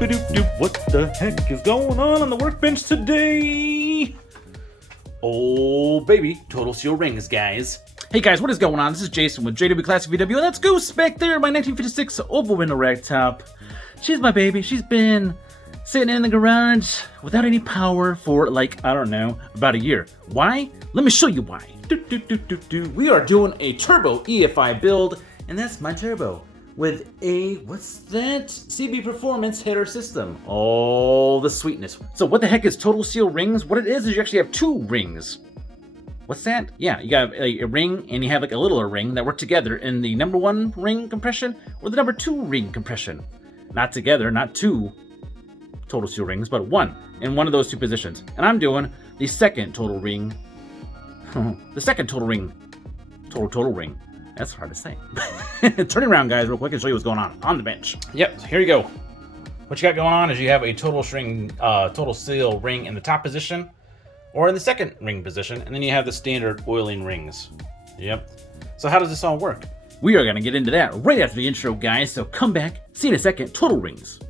What the heck is going on the workbench today? Oh, baby. Total seal rings, guys. Hey, guys, what is going on? This is Jason with JWClassicVW, and that's Goose back there, my 1956 oval window rack top. She's my baby. She's been sitting in the garage without any power for, like, I don't know, about a year. Why? Let me show you why. We are doing a Turbo EFI build, and that's my turbo with a, what's that? CB Performance header system. Oh, the sweetness. So what the heck is total seal rings? What it is you actually have two rings. What's that? Yeah, you got a ring and you have like a littler ring that work together in the number one ring compression or the number two ring compression. Not together, not two total seal rings, but one in one of those two positions. And I'm doing the second total ring. The second total ring. Total ring. That's hard to say. Turning around, guys, real quick and show you what's going on the bench. Yep, here you go. What you got going on is you have a total seal ring in the top position or in the second ring position, and then you have the standard oiling rings. Yep. So how does this all work? We are going to get into that right after the intro, guys, so come back, see you in a second. Total rings.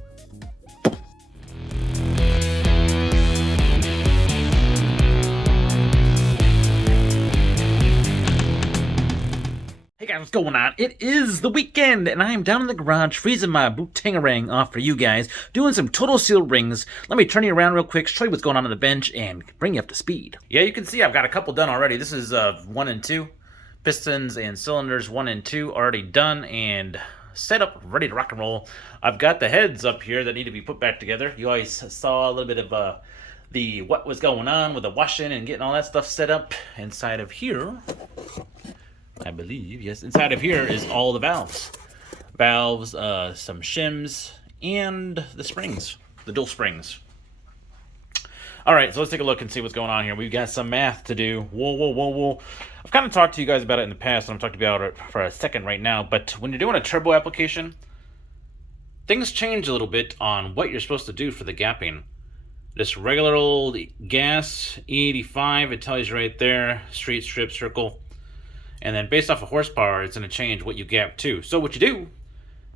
Hey guys, what's going on? It is the weekend, and I am down in the garage freezing my boot-tangerang off for you guys, doing some total seal rings. Let me turn you around real quick, show you what's going on the bench, and bring you up to speed. Yeah, you can see I've got a couple done already. This is 1 and 2. Pistons and cylinders 1 and 2 already done and set up, ready to rock and roll. I've got the heads up here that need to be put back together. You always saw a little bit of the what was going on with the washing and getting all that stuff set up inside of here. I believe, yes. Inside of here is all the valves. Valves, some shims, and the springs. The dual springs. Alright, so let's take a look and see what's going on here. We've got some math to do. Whoa. I've kind of talked to you guys about it in the past, and I'm talking about it for a second right now. But when you're doing a turbo application, things change a little bit on what you're supposed to do for the gapping. This regular old gas, E85, it tells you right there, street, strip, circle. And then based off of horsepower, it's going to change what you gap to. So what you do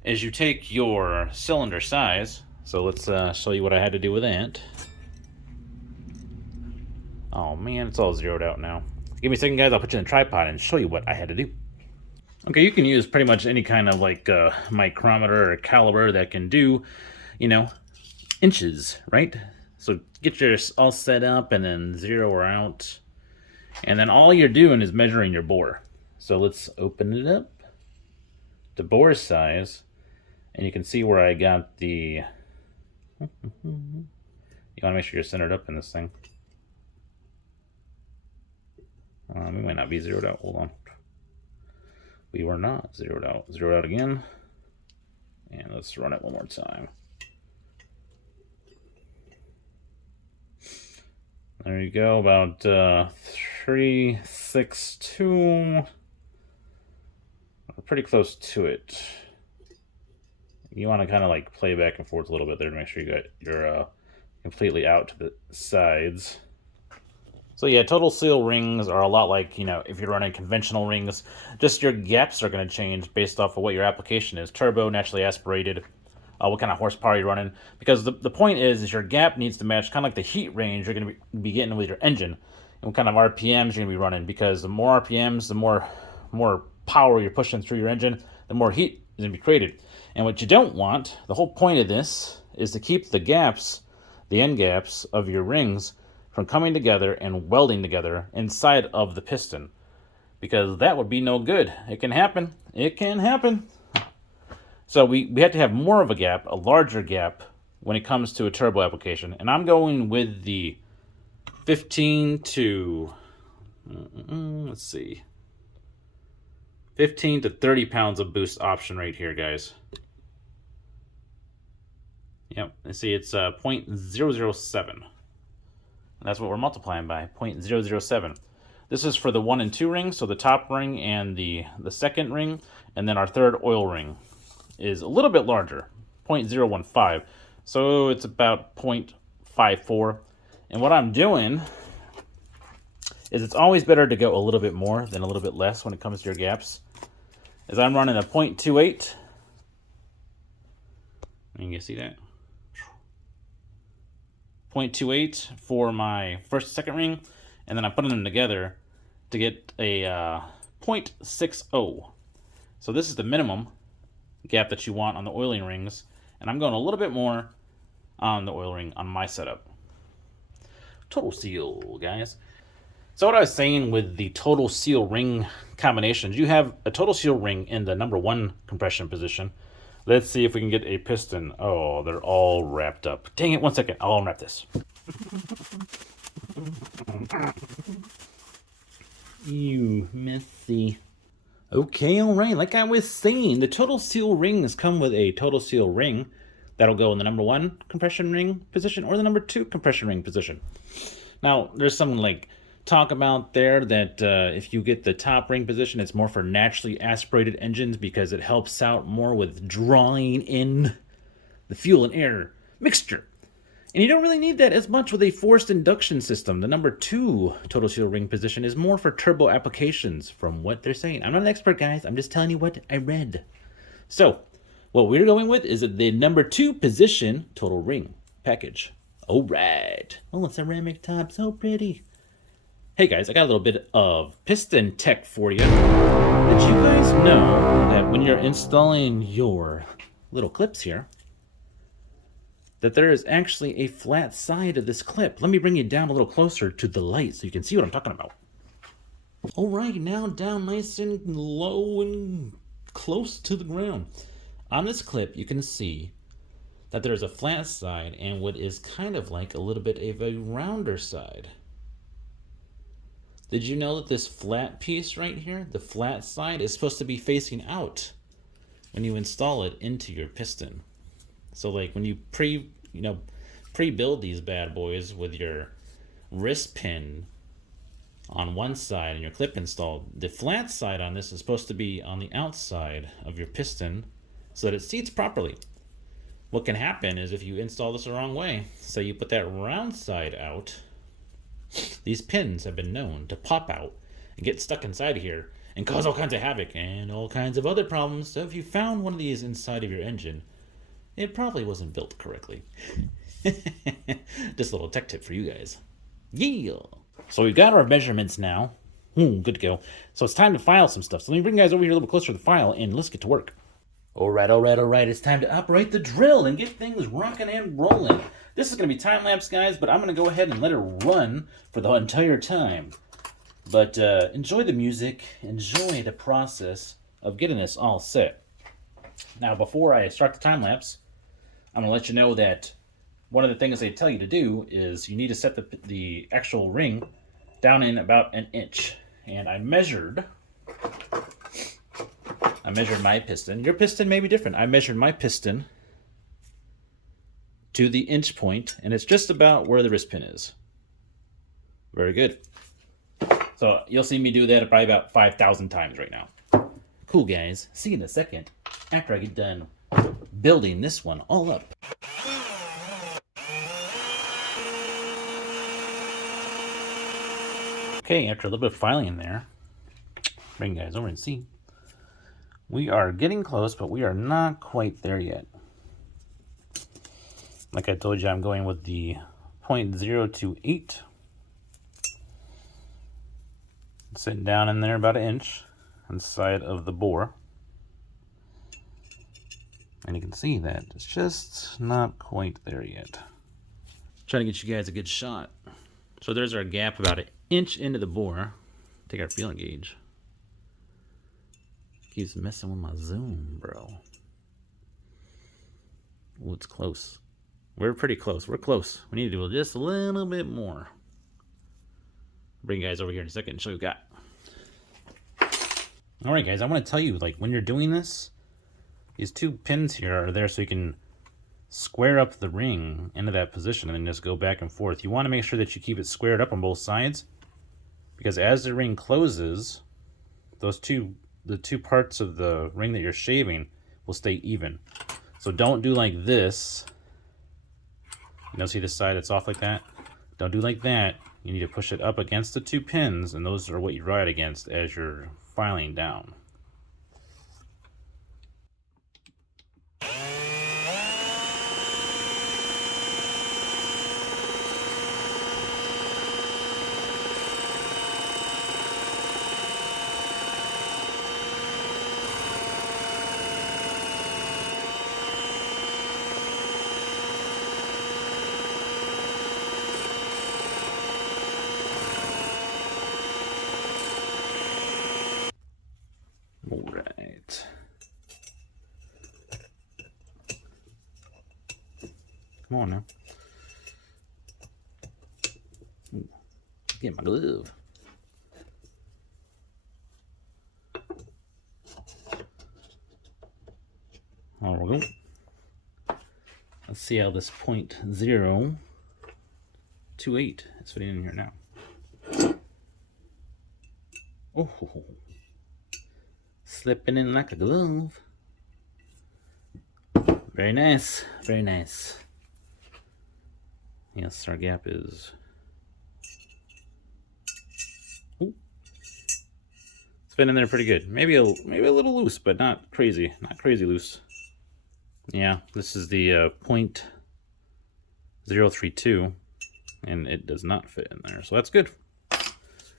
is you take your cylinder size. So let's show you what I had to do with that. Oh man, it's all zeroed out now. Give me a second, guys. I'll put you in a tripod and show you what I had to do. Okay, you can use pretty much any kind of like micrometer or caliber that can do, you know, inches, right? So get yours all set up and then zero her out. And then all you're doing is measuring your bore. So let's open it up to bore size, and you can see where I got the, you want to make sure you're centered up in this thing. We might not be zeroed out, hold on. We were not zeroed out. Zeroed out again, and let's run it one more time. There you go, about 362. Pretty close to it. You want to kind of like play back and forth a little bit there to make sure you got your completely out to the sides. So yeah, total seal rings are a lot like, you know, if you're running conventional rings, just your gaps are going to change based off of what your application is. Turbo, naturally aspirated, what kind of horsepower you're running. Because the point is your gap needs to match kind of like the heat range you're going to be getting with your engine. And what kind of RPMs you're going to be running. Because the more RPMs, the more power you're pushing through your engine, the more heat is going to be created. And what you don't want, the whole point of this, is to keep the gaps, the end gaps of your rings from coming together and welding together inside of the piston. Because that would be no good. It can happen. It can happen. So we have to have more of a gap, a larger gap, when it comes to a turbo application. And I'm going with the 15 to, let's see, 15 to 30 pounds of boost option right here, guys. Yep, and see it's 0.007. And that's what we're multiplying by, 0.007. This is for the 1 and 2 rings, so the top ring and the second ring, and then our third oil ring is a little bit larger, 0.015. So it's about 0.54. And what I'm doing is it's always better to go a little bit more than a little bit less when it comes to your gaps. As I'm running a 0.28. You can see that? 0.28 for my first and second ring, and then I'm putting them together to get a 0.60. So this is the minimum gap that you want on the oiling rings, and I'm going a little bit more on the oil ring on my setup. Total seal, guys. So what I was saying with the total seal ring combinations, you have a total seal ring in the number 1 compression position. Let's see if we can get a piston. Oh, they're all wrapped up. Dang it, 1 second. I'll unwrap this. You messy. Okay, all right. Like I was saying, the total seal rings come with a total seal ring that'll go in the number 1 compression ring position or the number 2 compression ring position. Now, there's some like talk about there that if you get the top ring position, it's more for naturally aspirated engines because it helps out more with drawing in the fuel and air mixture. And you don't really need that as much with a forced induction system. The number 2 total seal ring position is more for turbo applications from what they're saying. I'm not an expert, guys. I'm just telling you what I read. So what we're going with is the number 2 position total ring package. All right. Oh, ceramic top, so pretty. Hey guys, I got a little bit of piston tech for you. Did you guys know that when you're installing your little clips here, that there is actually a flat side of this clip? Let me bring you down a little closer to the light so you can see what I'm talking about. All right, now down nice and low and close to the ground. On this clip, you can see that there's a flat side and what is kind of like a little bit of a rounder side. Did you know that this flat piece right here, the flat side, is supposed to be facing out when you install it into your piston? So like when you pre-build these bad boys with your wrist pin on one side and your clip installed, the flat side on this is supposed to be on the outside of your piston so that it seats properly. What can happen is if you install this the wrong way, so you put that round side out, these pins have been known to pop out and get stuck inside here and cause all kinds of havoc and all kinds of other problems. So if you found one of these inside of your engine, it probably wasn't built correctly. Just a little tech tip for you guys. Yeah. So we've got our measurements now. Good to go. So it's time to file some stuff. So let me bring you guys over here a little bit closer to the file and let's get to work. All right. It's time to operate the drill and get things rocking and rolling. This is going to be time-lapse, guys, but I'm going to go ahead and let it run for the entire time. But enjoy the music, enjoy the process of getting this all set. Now, before I start the time-lapse, I'm going to let you know that one of the things they tell you to do is you need to set the actual ring down in about 1 inch. And I measured my piston. Your piston may be different. I measured my piston to the inch point, and it's just about where the wrist pin is. Very good. So you'll see me do that probably about 5,000 times right now. Cool, guys. See you in a second after I get done building this one all up. Okay, after a little bit of filing in there, bring you guys over and see. We are getting close, but we are not quite there yet. Like I told you, I'm going with the 0.028. Sitting down in there about 1 inch inside of the bore. And you can see that it's just not quite there yet. Trying to get you guys a good shot. So there's our gap about 1 inch into the bore. Take our feeling gauge. Keeps messing with my zoom, bro. Oh, it's close. We're pretty close. We're close. We need to do just a little bit more. Bring you guys over here in a second and show you what we got. All right, guys, I want to tell you, like, when you're doing this, these 2 pins here are there so you can square up the ring into that position and then just go back and forth. You want to make sure that you keep it squared up on both sides because as the ring closes, the 2 parts of the ring that you're shaving will stay even. So don't do like this. You know, see this side that's off like that? Don't do like that. You need to push it up against the 2 pins, and those are what you ride against as you're filing down. All right. Come on now. Ooh, get my glove. There we go. Let's see how this 0.028 is fitting in here now. Oh, slipping in like a glove. Very nice, very nice. Yes, our gap is. Ooh. It's fitting in there pretty good. Maybe a little loose, but not crazy loose. Yeah, this is the 0.032, and it does not fit in there, so that's good.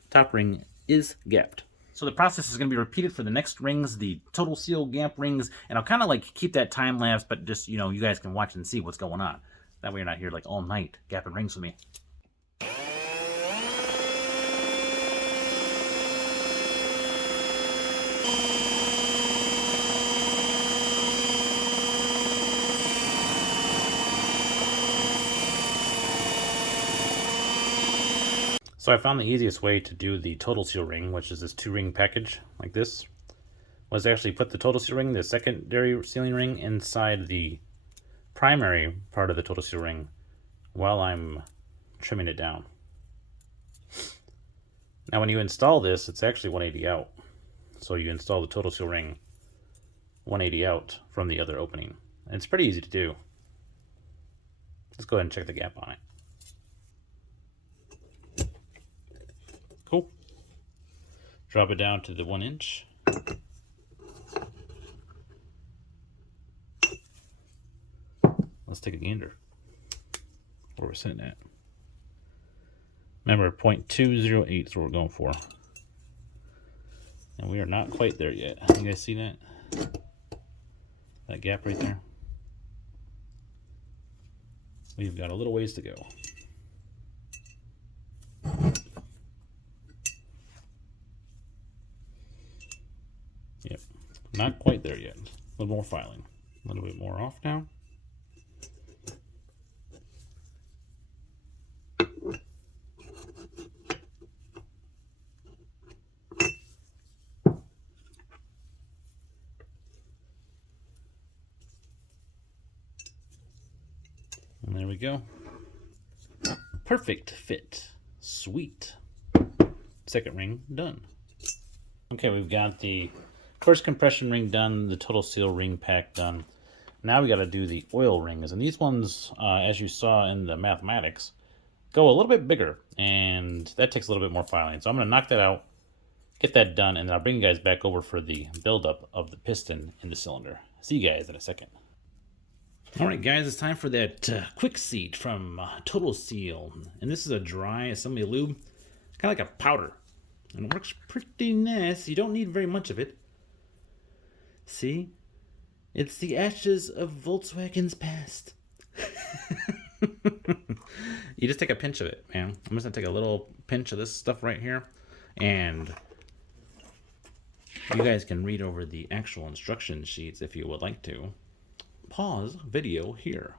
Top ring is gapped. So the process is going to be repeated for the next rings, the total seal gap rings, and I'll kind of like keep that time lapse, but just, you know, you guys can watch and see what's going on. That way you're not here like all night gapping rings with me. So I found the easiest way to do the total seal ring, which is this 2-ring package like this, was actually put the total seal ring, the secondary sealing ring, inside the primary part of the total seal ring while I'm trimming it down. Now when you install this, it's actually 180 out. So you install the total seal ring 180 out from the other opening. And it's pretty easy to do. Let's go ahead and check the gap on it. Cool. Drop it down to the 1 inch. Let's take a gander. Where we're sitting at. Remember, 0.208 is what we're going for. And we are not quite there yet. You guys see that? That gap right there? We've got a little ways to go. Yep, not quite there yet. A little more filing. A little bit more off now. And there we go. Perfect fit. Sweet. Second ring done. Okay, we've got the first compression ring done, the total seal ring pack done. Now we got to do the oil rings, and these ones, as you saw in the mathematics, go a little bit bigger, and that takes a little bit more filing. So I'm going to knock that out, get that done, and then I'll bring you guys back over for the buildup of the piston in the cylinder. See you guys in a second. All right, guys, it's time for that quick seat from Total Seal, and this is a dry assembly lube, kind of like a powder, and it works pretty nice. You don't need very much of it. See? It's the ashes of Volkswagen's past. You just take a pinch of it, man. I'm just gonna take a little pinch of this stuff right here, and you guys can read over the actual instruction sheets if you would like to. Pause video here.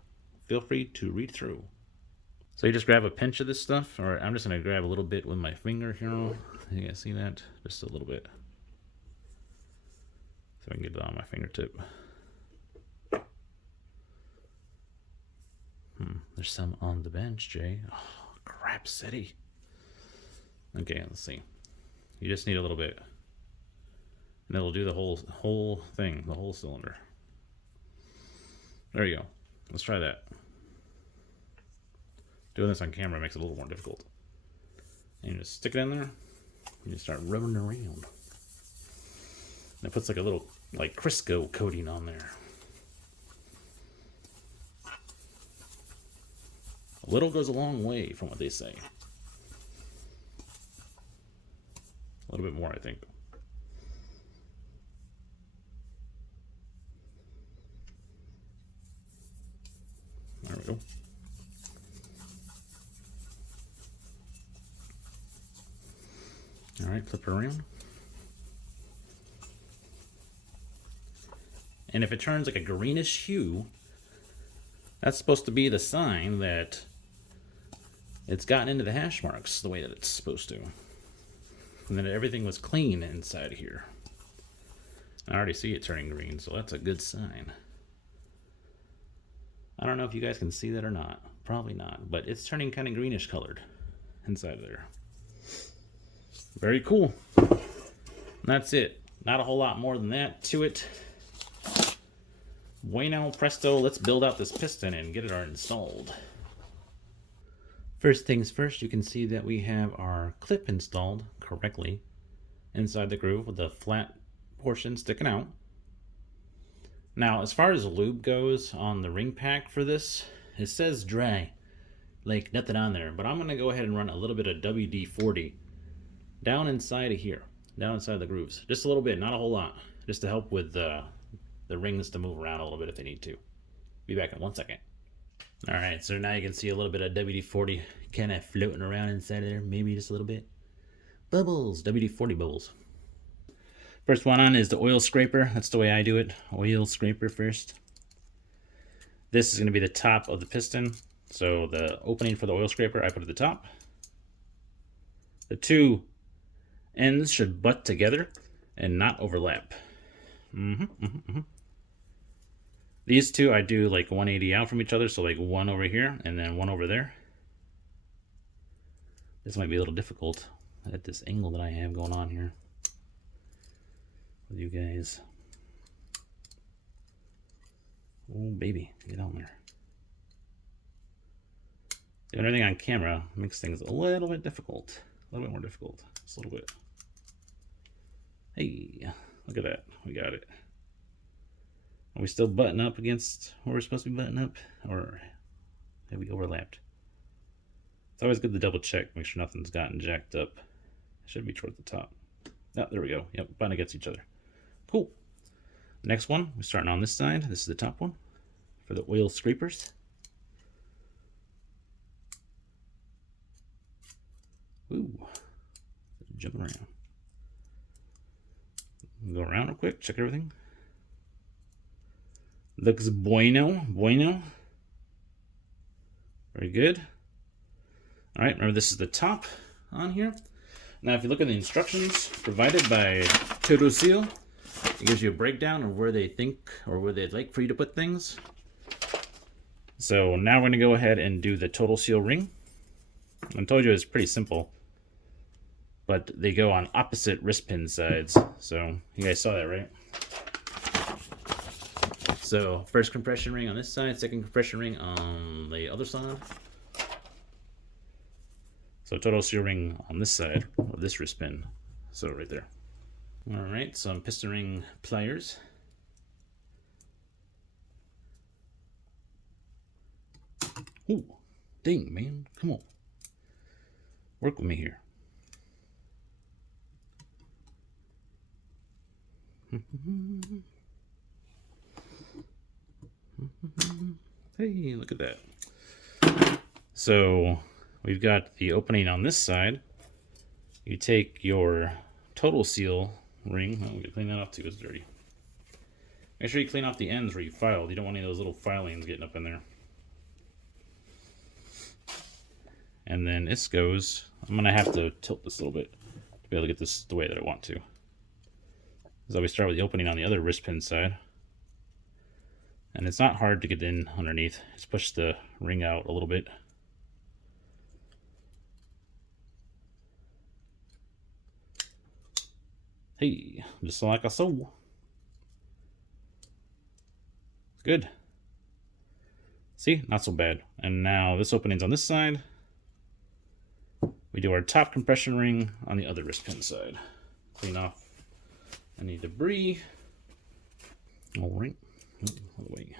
Feel free to read through. So you just grab a pinch of this stuff, or I'm just gonna grab a little bit with my finger here. You guys see that? Just a little bit. So I can get it on my fingertip. There's some on the bench, Jay. Oh, crap city. Okay, let's see. You just need a little bit. And it'll do the whole thing, the whole cylinder. There you go. Let's try that. Doing this on camera makes it a little more difficult. And you just stick it in there, and you start rubbing around. And it puts like a little Crisco coating on there. A little goes a long way, from what they say. A little bit more, I think. There we go. All right, flip it around. And if it turns like a greenish hue, that's supposed to be the sign that it's gotten into the hash marks the way that it's supposed to. And then everything was clean inside here. I already see it turning green, so that's a good sign. I don't know if you guys can see that or not. Probably not, but it's turning kind of greenish colored inside there. Very cool. And that's it. Not a whole lot more than that to it. Bueno, presto, let's build out this piston and get it installed. First things first, you can see that we have our clip installed correctly inside the groove with the flat portion sticking out. Now, as far as lube goes on the ring pack for this, it says dry, like nothing on there, but I'm going to go ahead and run a little bit of WD-40 down inside of here, down inside the grooves. Just a little bit, not a whole lot, just to help with the rings to move around a little bit if they need to. Be back in 1 second. Alright, so now you can see a little bit of WD-40 kind of floating around inside of there, maybe just a little bit. Bubbles, WD-40 bubbles. First one on is the oil scraper. That's the way I do it. Oil scraper first. This is going to be the top of the piston. So the opening for the oil scraper, I put at the top. The two ends should butt together and not overlap. These two I do like 180 out from each other, so like one over here and then one over there. This might be a little difficult at this angle that I have going on here with you guys. Oh baby, get on there. Doing everything on camera makes things a little bit difficult. A little bit more difficult. Just a little bit. Hey, look at that. We got it. Are we still butting up against where we're supposed to be butting up? Or have we overlapped? It's always good to double check, make sure nothing's gotten jacked up. It should be toward the top. Oh, there we go. Yep, butting against each other. Cool. Next one, we're starting on this side. This is the top one for the oil scrapers. Ooh, jumping around. Go around real quick, check everything. Looks bueno. Very good. All right, remember this is the top on here. Now, if you look at the instructions provided by TURBO, it gives you a breakdown of where they think or where they'd like for you to put things. So now we're going to go ahead and do the total seal ring. I told you it's pretty simple, but they go on opposite wrist pin sides. So you guys saw that, right? So first compression ring on this side, second compression ring on the other side. So total seal ring on this side of this wrist pin. So right there. All right, some piston ring pliers. Ooh, dang, man, come on. Work with me here. Hey, look at that. So we've got the opening on this side. You take your total seal ring. Oh, we can clean that off too, it's dirty. Make sure you clean off the ends where you filed. You don't want any of those little filings getting up in there. And then this goes, I'm going to have to tilt this a little bit to be able to get this the way that I want to. So we start with the opening on the other wrist pin side. And it's not hard to get in underneath. Just push the ring out a little bit. Hey, just like so. Good. See, not so bad. And now this opening's on this side. We do our top compression ring on the other wrist pin side. Clean off any debris. All right. All the way.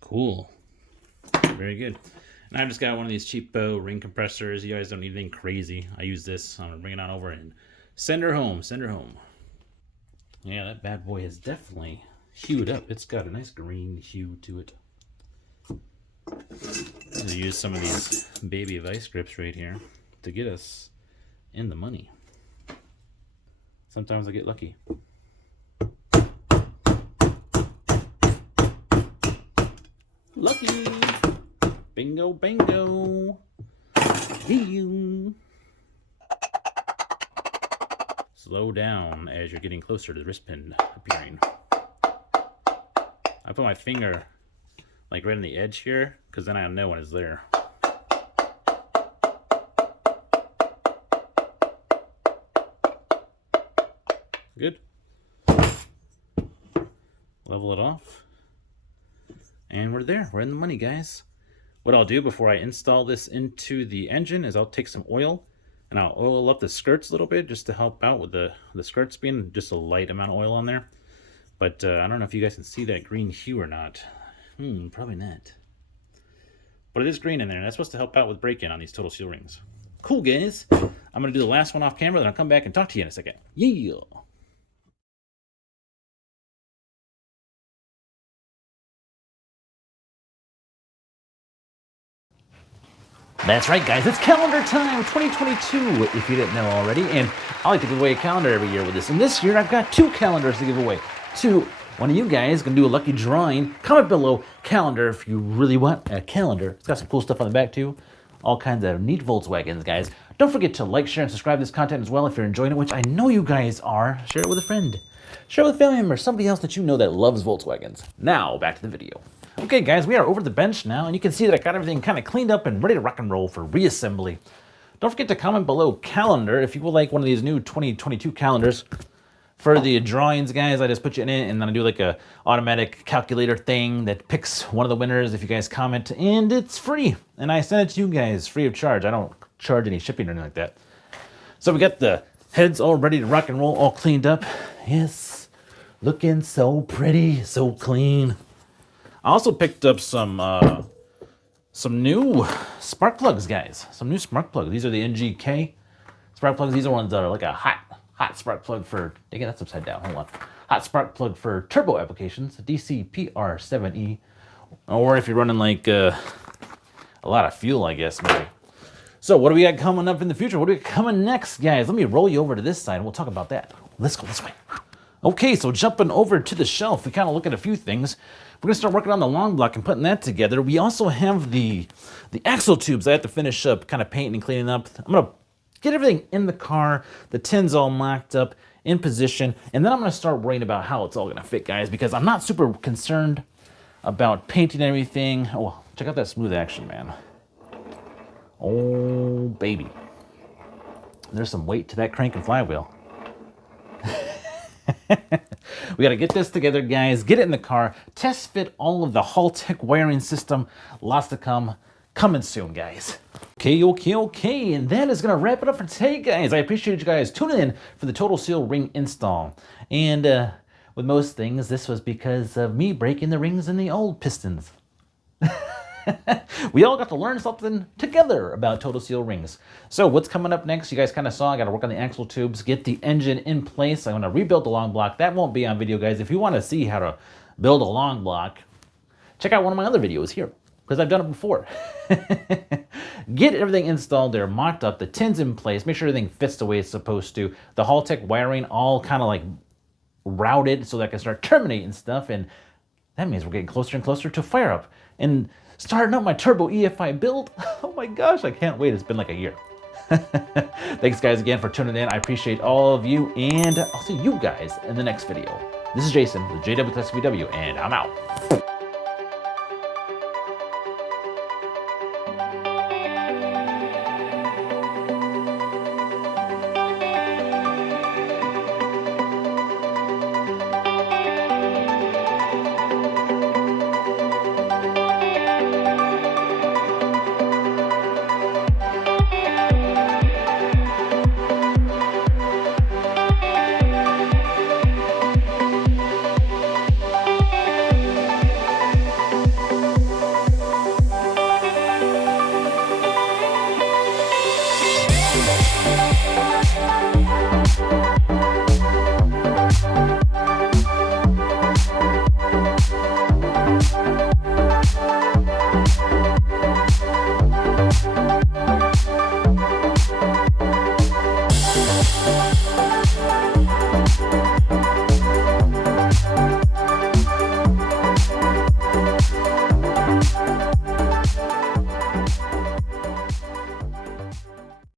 Cool. Very good. And I've just got one of these cheapo ring compressors. You guys don't need anything crazy. I use this. I'm gonna bring it on over and send her home. Send her home. Yeah, that bad boy is definitely hued up. It's got a nice green hue to it. I'm gonna use some of these baby vice grips right here. to get us in the money. Sometimes I get lucky. Lucky! Bingo, bingo! Ew. Slow down as you're getting closer to the wrist pin appearing. I put my finger like right on the edge here, because then I know when it's there. Good. Level it off. And we're there. We're in the money, guys. What I'll do before I install this into the engine is I'll take some oil and I'll oil up the skirts a little bit just to help out with the skirts being just a light amount of oil on there. But I don't know if you guys can see that green hue or not. Probably not. But it is green in there, and that's supposed to help out with break-in on these total seal rings. Cool, guys. I'm going to do the last one off camera, then I'll come back and talk to you in a second. Yeah! That's right, guys. It's calendar time 2022, if you didn't know already. And I like to give away a calendar every year with this. And this year, I've got 2 calendars to give away. One of you guys can do a lucky drawing. Comment below calendar if you really want a calendar. It's got some cool stuff on the back, too. All kinds of neat Volkswagens, guys. Don't forget to like, share, and subscribe to this content as well if you're enjoying it, which I know you guys are. Share it with a friend. Share it with a family member, somebody else that you know that loves Volkswagens. Now, back to the video. Okay, guys, we are over the bench now, and you can see that I got everything kind of cleaned up and ready to rock and roll for reassembly. Don't forget to comment below calendar if you would like one of these new 2022 calendars. For the drawings, guys, I just put you in it, and then I do like a automatic calculator thing that picks one of the winners if you guys comment, and it's free. And I send it to you guys free of charge. I don't charge any shipping or anything like that. So we got the heads all ready to rock and roll, all cleaned up. Yes, looking so pretty, so clean. I also picked up some new spark plugs, guys. Some new spark plugs. These are the NGK spark plugs. These are ones that are like a hot spark plug for, again, that's upside down, hold on. Hot spark plug for turbo applications, DCPR7E. Or if you're running like a lot of fuel, I guess, maybe. So what do we got coming up in the future? What do we got coming next, guys? Let me roll you over to this side and we'll talk about that. Let's go this way. Okay, so jumping over to the shelf, we kind of look at a few things. We're gonna start working on the long block and putting that together. We also have the axle tubes I have to finish up, kind of painting and cleaning up. I'm gonna get everything in the car, the tins all mocked up, in position, and then I'm gonna start worrying about how it's all gonna fit, guys, because I'm not super concerned about painting everything. Oh, check out that smooth action, man. Oh, baby. There's some weight to that crank and flywheel. We got to get this together, guys. Get it in the car. Test fit all of the Haltech wiring system. Lots to come. Coming soon, guys. Okay. And that is going to wrap it up for today, guys. I appreciate you guys tuning in for the Total Seal ring install. And with most things, this was because of me breaking the rings in the old Pistons. We all got to learn something together about Total Seal rings. So what's coming up next? You guys kind of saw I got to work on the axle tubes, get the engine in place. I'm going to rebuild the long block. That won't be on video, guys. If you want to see how to build a long block, check out one of my other videos here, because I've done it before. Get everything installed there, mocked up, the tins in place, make sure everything fits the way it's supposed to. The Haltech wiring all kind of like routed so that I can start terminating stuff, and that means we're getting closer and closer to fire up. And starting up my Turbo EFI build. Oh my gosh, I can't wait. It's been like a year. Thanks, guys, again for tuning in. I appreciate all of you, and I'll see you guys in the next video. This is Jason with JWClassicVW, and I'm out.